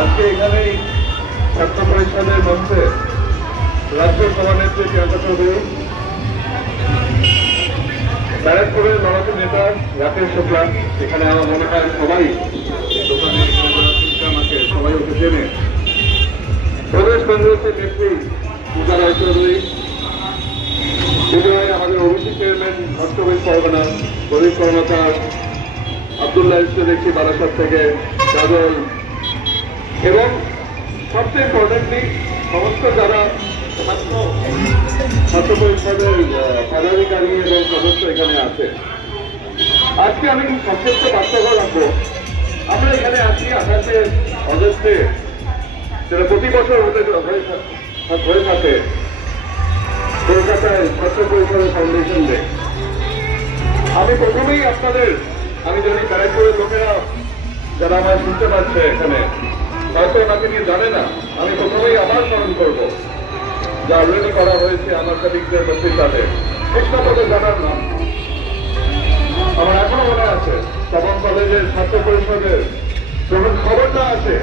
আজকে এখানেই ছাত্র পরিষদের মধ্যে রাজ্য সভানেত্রী প্রিয়াঙ্কা চৌধুরী, ব্যারাকপুরের লড়াকু নেতা রাকেশ শুক্লা, এখানে আমার মনে হয় সবাই দোকানে আমাকে সবাই ওকে চেনে, প্রদেশ কংগ্রেসের নেত্রী পূজা রায়চৌধুরী, বিজয় আমাদের ওবিসি চেয়ারম্যান অষ্টবিশ পরগনা গরিব কর্মকার আব্দুল্লাহ ইসলাম দেখছি বারাসাত থেকে কাজল, এবং সবচেয়ে ইম্পর্টেন্টলি সমস্ত যারা ছাত্র পরিষদের পদাধিকারী এবং সদস্য এখানে আছে। আজকে আমি সবচেয়ে বাস্তব রাখবো, আমরা এখানে আছি 28 অগস্টে, যেটা প্রতি বছর হয়ে থাকে কলকাতায় ছাত্র পরিষদের ফাউন্ডেশন ডে। আমি প্রথমেই আপনাদের, আমি জানি ব্যারাকপুরের লোকেরা যারা আমার শুনতে পাচ্ছে এখানে হয়তো ওনাকে নিয়ে জানে না, আমি প্রথমেই আবার স্মরণ করব যা অলরেডি করা হয়েছে আমার সাথে বক্তৃতাতে। কৃষ্ণপদে জানার নাম আমার এখনো মনে আছে, তপন কলেজের ছাত্র পরিষদের যখন খবরটা আছে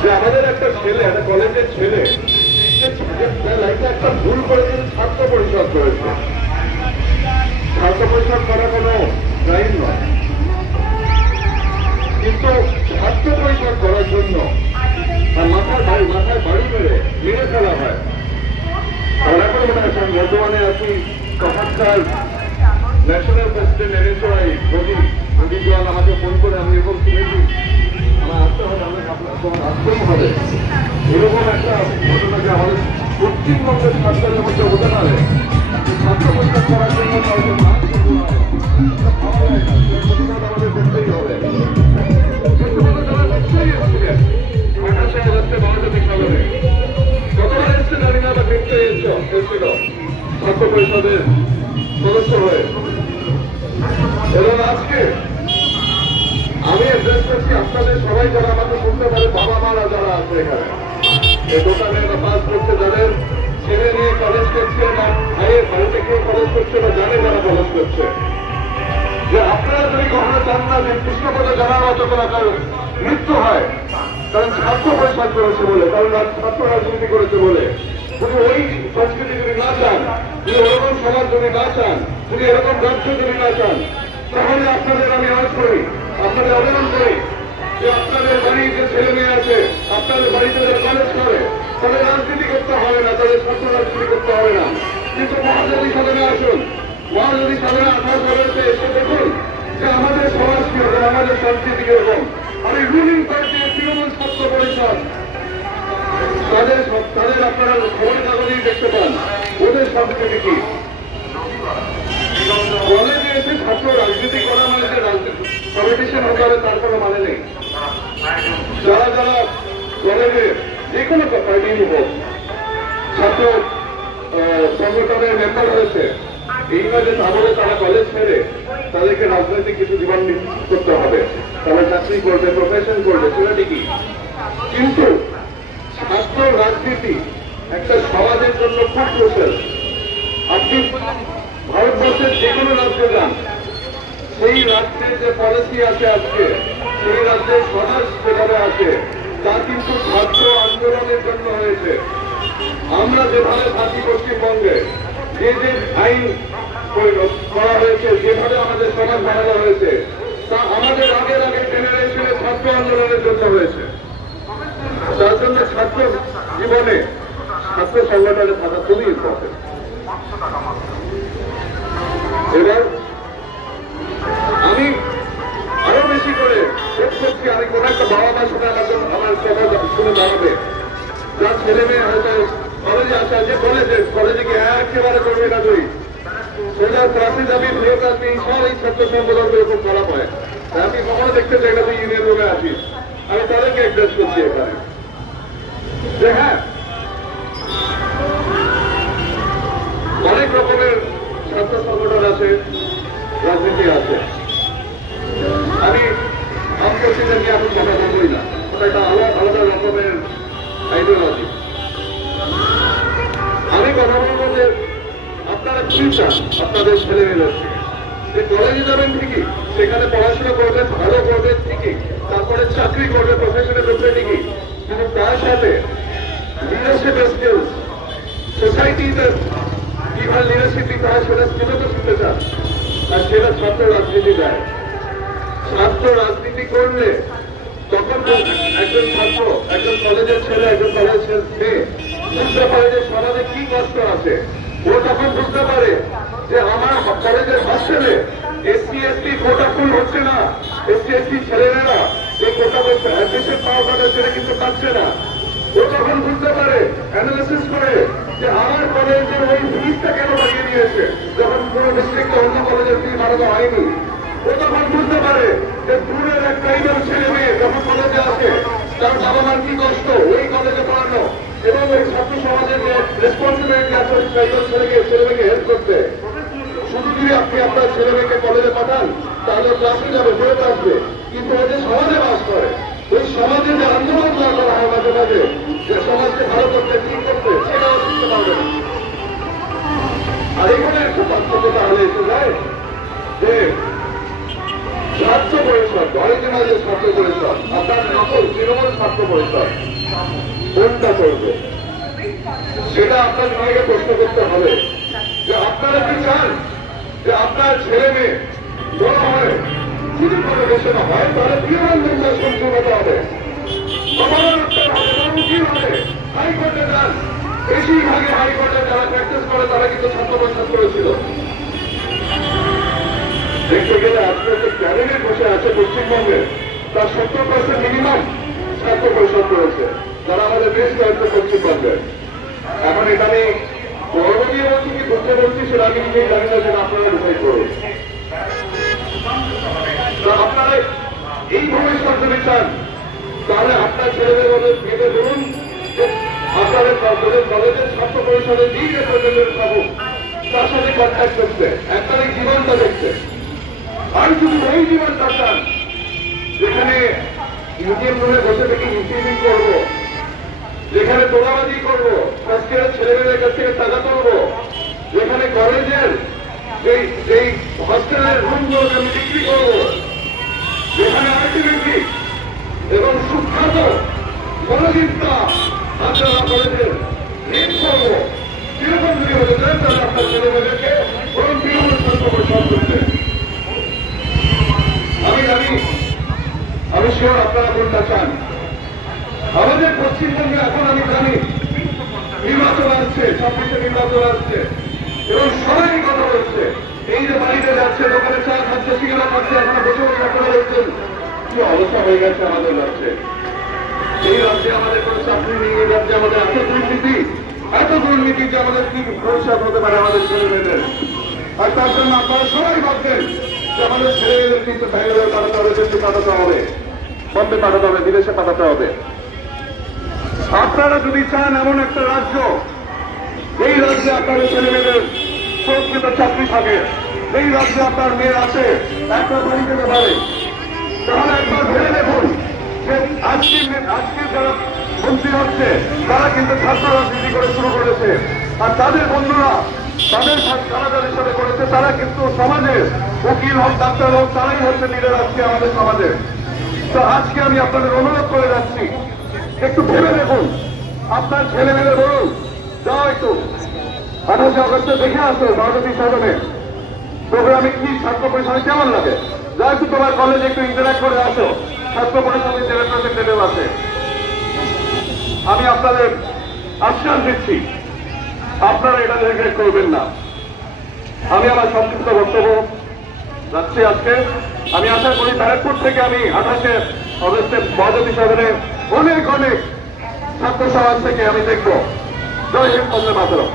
যে আমাদের একটা ছেলে, একটা কলেজের ছেলে একটা ভুল করে ছাত্র পরিষদ করেছে। ছাত্র পরিষদ করা কোনো ক্রাইম নয়, কিন্তু ছাত্র পরিষদ করার জন্য মাথায় বাড়ি মেরে ফেলা হয়। আর এখন মনে হয় বর্তমানে আছি তখনকার ন্যাশনাল প্রেসিডেন্ট এনএসওয়াই মোদী জওয়ান আমাকে ফোন করে আমি এরকম শুনেছি, আমার আসতে হবে, আমি আসতেই হবে, এরকম একটা ঘটনা যে আমাদের পশ্চিমবঙ্গের ছাত্রদের মধ্যে হতে পারে। ছাত্র পরিষদ করার জন্য কাউকে আমাদের দেখতেই হবে। ছাত্র পরিষদের সদস্য হয়ে এবং আজকে আমি অ্যাড্রেস করছি আপনাদের সবাই যারা আমাকে শুনতে পারে, বাবা মারা যারা আছে এখানে, এই দোকানে বা পাস করছে, যাদের ছেলে নিয়ে কলেজ করছে বা ভাইয়ের বাড়িতে কেউ কলেজ করছে বা জানে যারা কলেজ করছে, যে আপনারা যদি কখনো চান না যে কৃষ্ণপদে জানার মতো কোনো মৃত্যু হয় কারণ ছাত্র পরিষদ করেছে বলে, কারণ ছাত্র রাজনীতি করেছে বলে, যদি ওই সংস্কৃতি যদি না চান, যদি ওরকম সমাজ যদি না চান, যদি এরকম রাজ্য যদি না চান, তাহলে আপনাদের আমি আওয়াজ করি, আপনাদের আবেদন করি যে আপনাদের বাড়ি যে ছেলে মেয়ে আছে, আপনাদের বাড়িতে যারা কলেজ করে, তাদের রাজনীতি করতে হবে না, তাদের ছাত্র রাজনীতি করতে হবে না, কিন্তু মহাজাতি সদনে আসুন, মহাজাতি সদনে আসার পরে এসে দেখুন যে আমাদের সমাজ কি হবে, আমাদের সংস্কৃতি কিরকম। আমি রুলিং পার্টি তৃণমূল ছাত্র পরিষদ তাদের আপনারা খবর কাগজেই দেখতে পান ওদের সংস্কৃতি কি। কলেজে এসে ছাত্র রাজনীতি করা মানে যে কম্পিটিশন হতে হবে তার কোনো মানে নেই। যারা যারা কলেজে যে কোনো পার্টি হোক ছাত্র সংগঠনের মেম্বার হয়েছে, এই কাজে তাহলে তারা কলেজ ছেড়ে তাদেরকে রাজনৈতিক কিছু জীবন করতে হবে, তারা চাকরি করবে, প্রফেশন করবে, সেটা ঠিকই, কিন্তু ছাত্র রাজনীতি একটা সমাজের জন্য খুব ক্রুশাল। আপনি ভারতবর্ষের যে কোনো রাজ্যে যান, সেই রাজ্যে যে পলিসি আছে আজকে, সেই রাজ্যের সমাজ যেভাবে আছে তা কিন্তু ছাত্র আন্দোলনের জন্য হয়েছে। আমরা যেভাবে থাকি পশ্চিমবঙ্গে, যে যে আইন করা হয়েছে, যেভাবে আমাদের সমাজ বানানো হয়েছে, তা আমাদের আগের জেনারেশনের ছাত্র আন্দোলনের জন্য হয়েছে। তার জন্য ছাত্র জীবনে ছাত্র সংগঠনে থাকা খুবই ইম্পর্টেন্ট। এবার আমি আরো বেশি করে শেষ করছি, আমি কোন একটা বাবা মা শুনে আমার কথা শুনে দাঁড়াবে, যার ছেলে মেয়ে হয়তো কলেজে আসা, যে কলেজে গিয়ে একেবারে করবে না তুই সোজা ক্লাসে যাবি, ফেরত আসবি, সব এই ছাত্র সংগঠন এরকম খারাপ হয়। আমি কখনো দেখতে চাই না তুই ইউনিয়ন রুমে আসিস। আমি তাদেরকে অ্যাড্রেস করছি এখানে যে হ্যাঁ, অনেক রকমের ছাত্র সংগঠন আছে, রাজনীতি আছে। আমি আন্তর্জাতিক নিয়ে এখন কথা বলবই না, ওটা একটা আলাদা রকমের আইডিওলজি। আমি কথা বলবো যে আপনারা কি চান আপনাদের ছেলে মেয়েদের থেকে, যে কলেজে যাবেন ঠিকই, সেখানে পড়াশোনা করবেন, ভালো করবেন ঠিকই, তারপর পরে চাকরি করবে, প্রফেশনে ঢুকবে ঠিকই, কিন্তু তার সাথে লিডারশিপের স্কিলস, সোসাইটিতে কিভাবে লিডারশিপ দিতে হয় সেটা স্কিলও তো শিখতে চান। আর সেটা ছাত্র রাজনীতি দেয়। ছাত্র রাজনীতি করলে তখন একজন ছাত্র, একজন কলেজের ছেলে, একজন কলেজের মেয়ে বুঝতে পারে যে সমাজে কি কষ্ট আছে। ও তখন বুঝতে পারে যে আমার কলেজের হস্টেলে এসসি এসটি কোটা ফুল হচ্ছে না, এসসি এসটি ছেলেমেয়েরা এই কোটা অ্যাডমিশন পাওয়ার কথা সেটা কিন্তু পাচ্ছে না। ও তখন বুঝতে পারে, অ্যানালিসিস করে যে আমার কলেজের ওই ফিসটা কেন বাড়িয়ে দিয়েছে, যখন পুরো ডিস্ট্রিক্টে অন্য কলেজের ফি বাড়ানো হয়নি। ও তখন বুঝতে পারে যে দূরের এক ট্রাইবাল ছেলে মেয়ে যখন কলেজে আসে তার বাবা মার কি কষ্ট ওই কলেজে পড়ানো, এবং ওই ছাত্র সমাজের যে রেসপন্সিবিলিটি আছে ওই ট্রাইবাল ছেলেমেয়েকে হেল্প করতে। শুধু যদি আপনি আপনার ছেলে মেয়েকে কলেজে পাঠান তাহলে ক্লাসে যাবে, ফেরত আসবে, কিন্তু ওদের সমাজে বাস করে, ওই সমাজে যে আন্দোলন করা হয় মাঝে মাঝে যে সমাজকে ভালো করতে, ঠিক করতে, সেটাও শিখতে পারবে না। আর এখানে একটা পার্থক্য তাহলে এসে যায় যে ছাত্র পরিষদ, অরিজিনাল যে ছাত্র পরিষদ, আপনার নকল তৃণমূল ছাত্র পরিষদ কোনটা করবে সেটা আপনার সঙ্গে প্রশ্ন করতে হবে। যে আপনারা কি চান যে আপনার ছেলে মেয়ে বড় হয় যদি কোনো দেশে না হয় তাহলে তৃণমূল নির্বাচন শুরু হতে হবে, উকিল হবে, হাইকোর্টে যান। বেশিরভাগে হাইকোর্টে যারা প্র্যাকটিস করে তারা কিন্তু ছাত্র পরিষদ করেছিল। দেখতে গেলে আজকে যে ক্যাবিনেট বসে আছে পশ্চিমবঙ্গে তার 70% মিনিমাম ছাত্র পরিষদ করেছে, তারা আমাদের বেশ কয়েকটা পশ্চিমবঙ্গের। এখন এটা আমি গর্ব দিয়ে বলছি কি দুঃখে বলছি সেটা আমি নিজেই জানি না, সেটা আপনারা ডিসাইড করুন। আপনারা এই ভবিষ্যৎ যদি চান তাহলে আপনার ছেলেদের মেয়েদের বলুন যে আপনাদের কলেজের ছাত্র পরিষদের যে রিপ্রেজেন্টেটিভ থাকুক তার সাথে কন্ট্যাক্ট করতে, একটা জীবনটা দেখতে। আর শুধু ওই জীবনটা চান যেখানে ইউনিয়ন রুমে বসে থেকে ইউটিউবিং করবো, যেখানে তোলাবাজি করবো, আজকের ছেলেমেয়েদের কাছ থেকে টাকা তুলবো, যেখানে কলেজের যেই হস্টেলের রুমগুলোকে আমি বিক্রি করবো, যেখানে আর্টিভিটি এবং সুখ্যাত মনোচিন্তা আপনারা কলেজের রেট করবো, সেরকম যদি হতে চান তাহলে আপনার ছেলেমেয়েদেরকে বরং তৃণমূল ছাত্র পরিষদ করতে। আমি জানি, আমি শিওর আপনারা কোনটা চান। আমাদের পশ্চিমবঙ্গে এখন আমি জানি নির্বাচন আসছে, 26-এ নির্বাচন আসছে এবং সবাই কথা বলছে। এই যে বাড়িতে যাচ্ছে, দোকানে চা খাচ্ছে, সিগারেট খাচ্ছে, এখন বসে বসে আপনারা বলছেন কি অবস্থা হয়ে গেছে আমাদের রাজ্যে। এই রাজ্যে আমাদের কোনো চাকরি নেই, এই রাজ্যে আমাদের এত দুর্নীতি যে আমাদের কি ভবিষ্যৎ হতে পারে আমাদের ছেলে মেয়েদের। আর তার জন্য আপনারা সবাই ভাবছেন যে আমাদের ছেলে মেয়েদের কিন্তু ব্যাঙ্গালোর পাঠাতে হবে, দেশে পাঠাতে হবে, বম্বে পাঠাতে হবে, বিদেশে পাঠাতে হবে। আপনারা যদি চান এমন একটা রাজ্য, এই রাজ্যে আপনাদের ছেলে মেয়েদের সুরক্ষিত চাকরি থাকে, এই রাজ্যে আপনার মেয়ের আছে একটা বাড়ি যেতে পারে, তাহলে একবার ভেবে দেখুন যে আজকে যারা মন্ত্রী হচ্ছে তারা কিন্তু ছাত্র রাজনীতি করে শুরু করেছে, আর তাদের বন্ধুরা তারা যাদের সাথে করেছে তারা কিন্তু সমাজের উকিল হোক, ডাক্তার হোক, তারাই হচ্ছে লিডার আজকে আমাদের সমাজে। তো আজকে আমি আপনাদের অনুরোধ করে যাচ্ছি, একটু ভেবে দেখুন, আপনার ছেলে মেয়েদের বলুন যাও একটু 28 আগস্টে দেখে আসো সরস্বতী সদনে প্রোগ্রামে কি ছাত্র পরিষদে কেমন লাগে, যা একটু তোমার কলেজে একটু ইন্টারাক্ট করে আসো, ছাত্র পরিষদের যে রিপ্রেজেন্টেটিভ আছে। আমি আপনাদের আশ্বাস দিচ্ছি আপনারা এটা রিগ্রেট করবেন না। আমি আমার সংক্ষিপ্ত বক্তব্য যাচ্ছি আজকে। আমি আশা করি ব্যারাকপুর থেকে আমি 28 আগস্টে সরস্বতী সদনে অনেক ছাত্র সমাজ থেকে আমি দেখবো। জয় হিন্দ, বন্দে মাতরম।